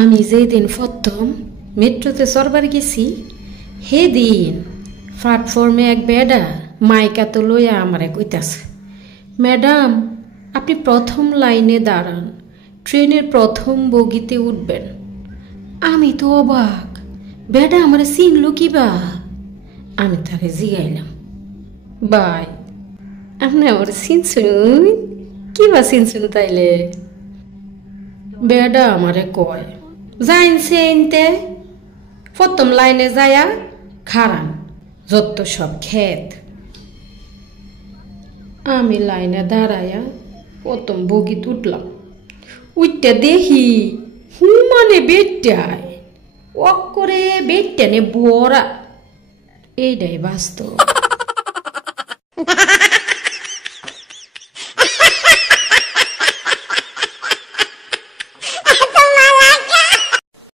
আমি যেদিন প্রথম মেট্রোতে চড়বার গেছি সেদিন প্ল্যাটফর্মে এক বেডা মাইকা তো লইয়া আমারে কইতাছে, ম্যাডাম আপনি প্রথম লাইনে দাঁড়ান, ট্রেনের প্রথম বগিতে উঠবেন। আমি তো অবাক, বেডা আমারে চিনল কিবা? আমি তারে জিগাইলাম, বাই আপনি আমার চিনছুন? কিবা চিনছুন তাইলে? বেডা আমারে কয়, যাইনছে এনতে প্রথম লাইনে যায়া খারান, যত সব ক্ষেত। আমি লাইনে দাঁড়ায়া প্রথম বগিত উঠলাম। উঠতে দেখি হুমানে বেটায় ওক করে বেটানে বড়া। এইটাই বাস্তব।